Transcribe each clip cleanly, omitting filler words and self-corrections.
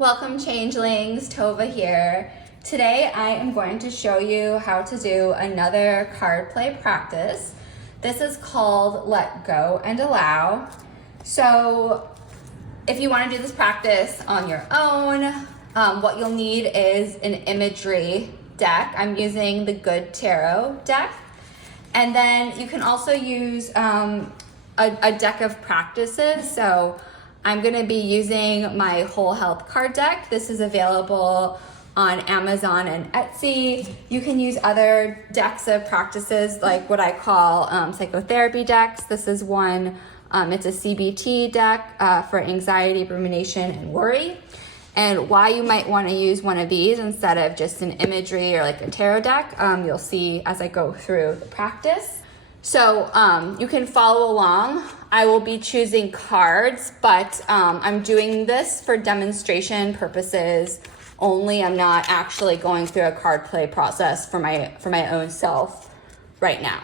Welcome Changelings, Tova here. Today I am going to show you how to do another card play practice. This is called Let Go and Allow. So if you want to do this practice on your own, what you'll need is an imagery deck. I'm using the Good Tarot deck. And then you can also use a deck of practices. So I'm gonna be using my Whole Health card deck. This is available on Amazon and Etsy. You can use other decks of practices like what I call psychotherapy decks. This is one, it's a CBT deck for anxiety, rumination, and worry. And why you might wanna use one of these instead of just an imagery or like a tarot deck, you'll see as I go through the practice. So you can follow along. I will be choosing cards, but I'm doing this for demonstration purposes only. I'm not actually going through a card play process for my own self right now.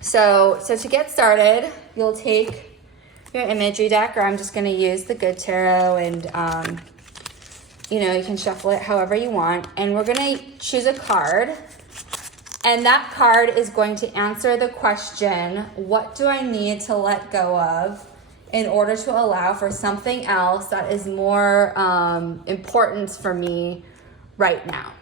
So to get started, you'll take your imagery deck, or I'm just going to use the Good Tarot, and you can shuffle it however you want. And we're going to choose a card. And that card is going to answer the question, what do I need to let go of in order to allow for something else that is more important for me right now?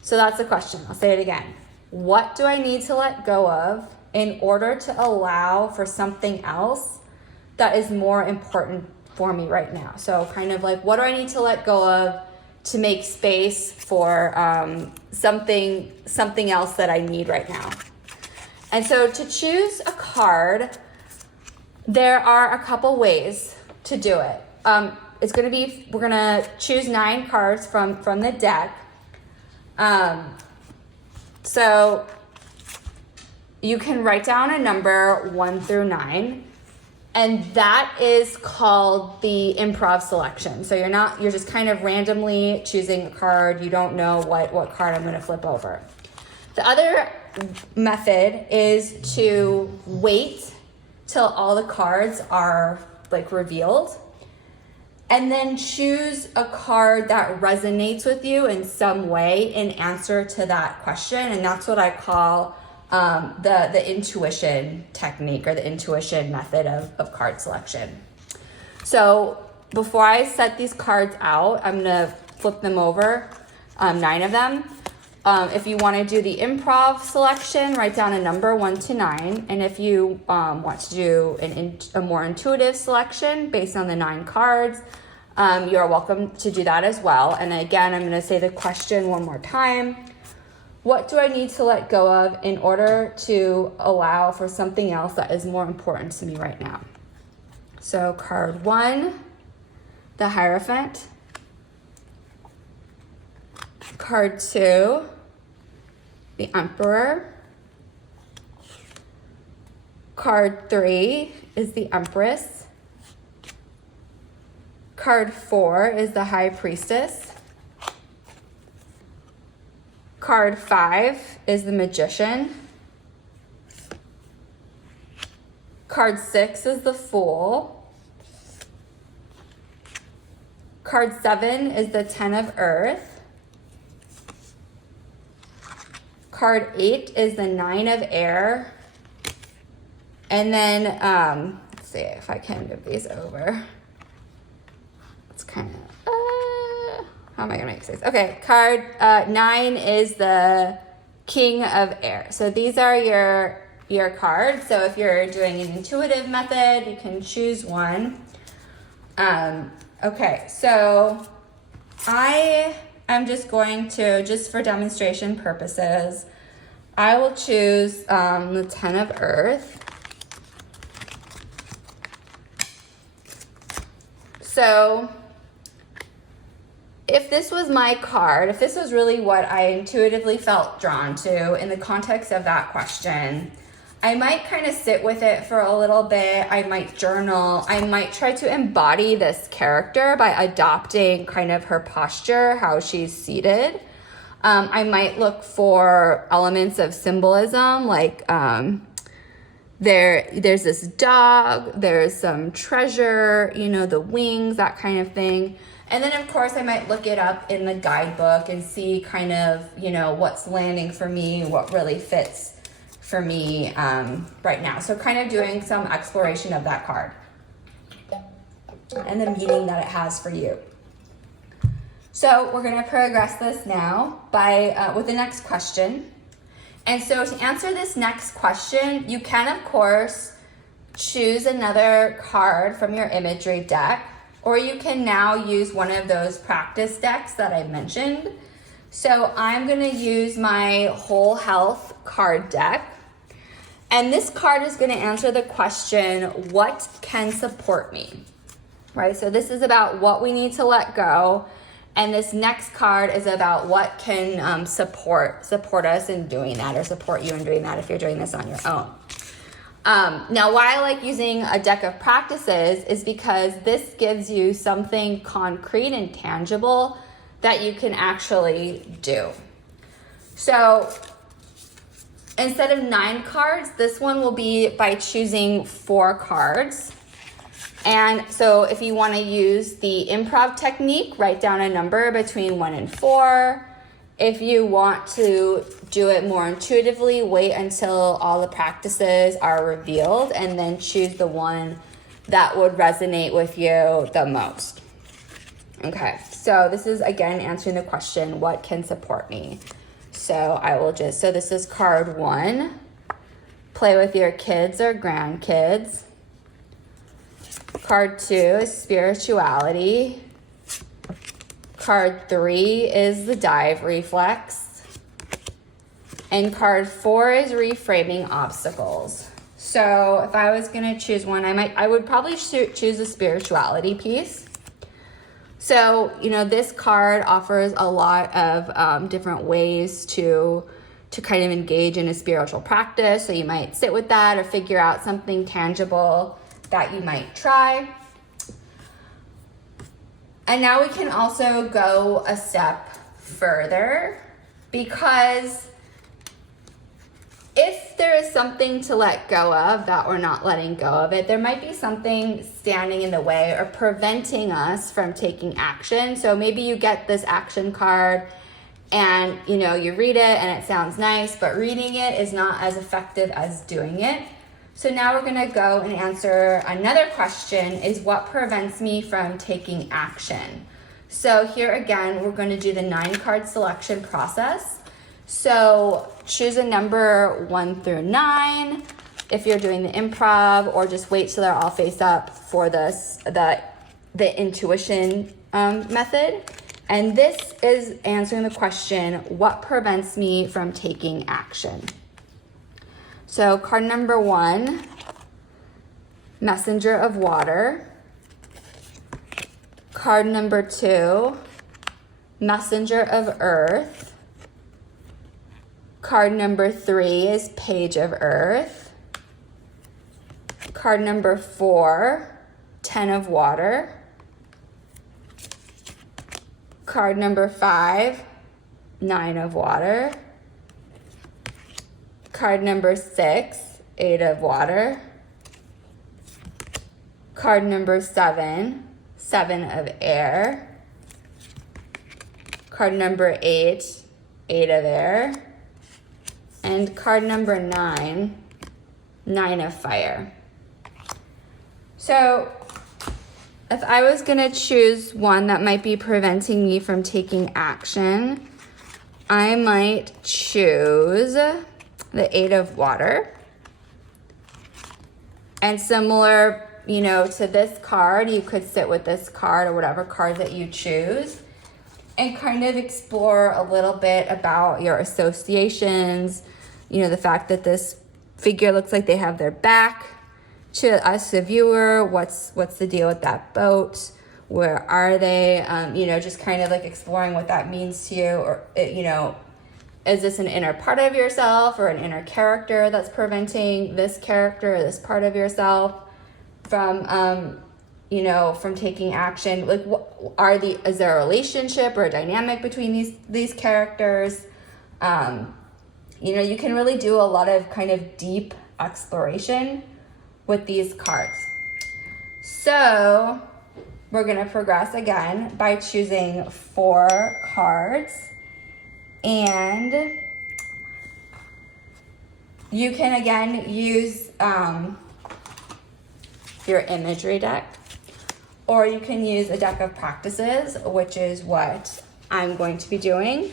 So that's the question. I'll say it again. What do I need to let go of in order to allow for something else that is more important for me right now? So kind of like, what do I need to let go of to make space for something else that I need right now? And so to choose a card, there are a couple ways to do it. We're gonna choose 9 cards from the deck. So you can write down a number 1 through 9. And that is called the improv selection. So you're just kind of randomly choosing a card. You don't know what card I'm gonna flip over. The other method is to wait till all the cards are like revealed, and then choose a card that resonates with you in some way in answer to that question. And that's what I call the intuition technique, or the intuition method of card selection. So before I set these cards out, I'm gonna flip them over, 9 of them. If you wanna do the improv selection, write down a number 1 to 9. And if you want to do a more intuitive selection based on the 9 cards, you're welcome to do that as well. And again, I'm gonna say the question one more time. What do I need to let go of in order to allow for something else that is more important to me right now? So card 1, the Hierophant. Card 2, the Emperor. Card 3 is the Empress. Card 4 is the High Priestess. Card 5 is the Magician. Card 6 is the Fool. Card 7 is the 10 of Earth. Card 8 is the 9 of Air. And then, let's see if I can move these over. It's kind of, how am I gonna make space? Okay, card 9 is the King of Air. So these are your cards. So if you're doing an intuitive method, you can choose one. Okay, so I am just going to, just for demonstration purposes, I will choose the 10 of Earth. So if this was my card, if this was really what I intuitively felt drawn to in the context of that question, I might kind of sit with it for a little bit. I might journal. I might try to embody this character by adopting kind of her posture, how she's seated. I might look for elements of symbolism, like there's this dog, there's some treasure, the wings, that kind of thing. And then of course I might look it up in the guidebook and see kind of, you know, what's landing for me, what really fits for me right now. So kind of doing some exploration of that card and the meaning that it has for you. So we're gonna progress this now by with the next question. And so to answer this next question, you can of course choose another card from your imagery deck, or you can now use one of those practice decks that I mentioned. So I'm gonna use my Whole Health card deck. And this card is gonna answer the question, what can support me? Right, so this is about what we need to let go. And this next card is about what can support us in doing that, or support you in doing that if you're doing this on your own. Now, why I like using a deck of practices is because this gives you something concrete and tangible that you can actually do. So instead of 9 cards, this one will be by choosing 4 cards. And so if you want to use the improv technique, write down a number between 1 and 4. If you want to do it more intuitively, wait until all the practices are revealed and then choose the one that would resonate with you the most. Okay, so this is again answering the question, what can support me? So so this is card 1. Play with your kids or grandkids. Card 2 is spirituality. Card 3 is the dive reflex. And card 4 is reframing obstacles. So if I was gonna choose one, I would probably choose the spirituality piece. So, you know, this card offers a lot of different ways to kind of engage in a spiritual practice. So you might sit with that or figure out something tangible that you might try. And now we can also go a step further, because if there is something to let go of that we're not letting go of it, there might be something standing in the way or preventing us from taking action. So maybe you get this action card and you know, you read it and it sounds nice, but reading it is not as effective as doing it. So now we're gonna go and answer another question, is what prevents me from taking action? So here again, we're gonna do the 9 card selection process. So choose a number 1 through 9 if you're doing the improv, or just wait till they're all face up for the intuition method. And this is answering the question, what prevents me from taking action? So card number 1, messenger of water. Card number 2, messenger of earth. Card number 3 is page of earth. Card number 4, 10 of water. Card number 5, 9 of water. Card number 6, 8 of water. Card number 7, 7 of air. Card number 8, 8 of air. And card number 9, 9 of fire. So if I was gonna choose one that might be preventing me from taking action, I might choose the 8 of water. And similar, you know, to this card, you could sit with this card or whatever card that you choose and kind of explore a little bit about your associations, you know, the fact that this figure looks like they have their back to us, the viewer. What's the deal with that boat? Where are they? You know, just kind of like exploring what that means to you, or, you know, is this an inner part of yourself or an inner character that's preventing this character or this part of yourself from, you know, from taking action? Like, is there a relationship or a dynamic between these characters? You know, you can really do a lot of kind of deep exploration with these cards. So we're gonna progress again by choosing 4 cards, and you can again use your imagery deck, or you can use a deck of practices, which is what I'm going to be doing.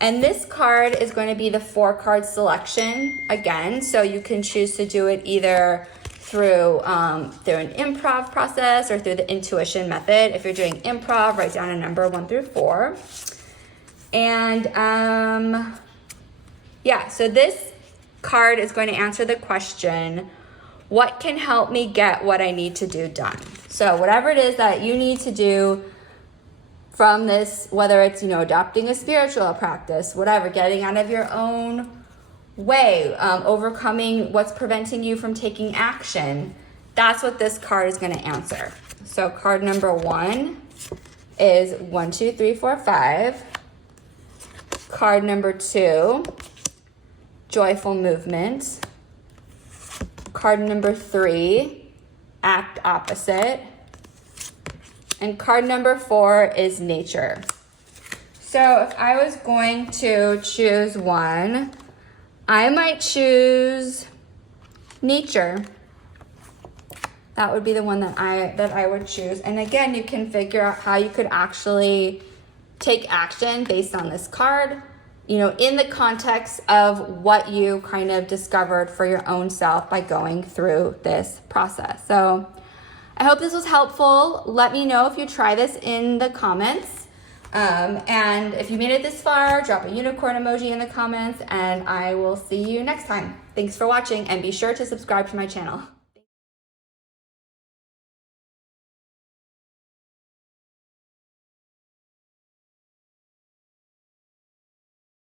And this card is going to be the 4-card selection again, so you can choose to do it either through an improv process or through the intuition method. If you're doing improv, write down a number 1 through 4. And yeah, so this card is going to answer the question, what can help me get what I need to do done? So whatever it is that you need to do from this, whether it's, adopting a spiritual practice, whatever, getting out of your own way, overcoming what's preventing you from taking action, that's what this card is going to answer. So card number 1 is 1, 2, 3, 4, 5. Card number 2, joyful movement. Card number 3, act opposite. And card number 4 is nature. So if I was going to choose one, I might choose nature. That would be the one that I would choose. And again, you can figure out how you could actually take action based on this card, in the context of what you kind of discovered for your own self by going through this process. So I hope this was helpful. Let me know if you try this in the comments. And if you made it this far, drop a unicorn emoji in the comments, and I will see you next time. Thanks for watching, and be sure to subscribe to my channel.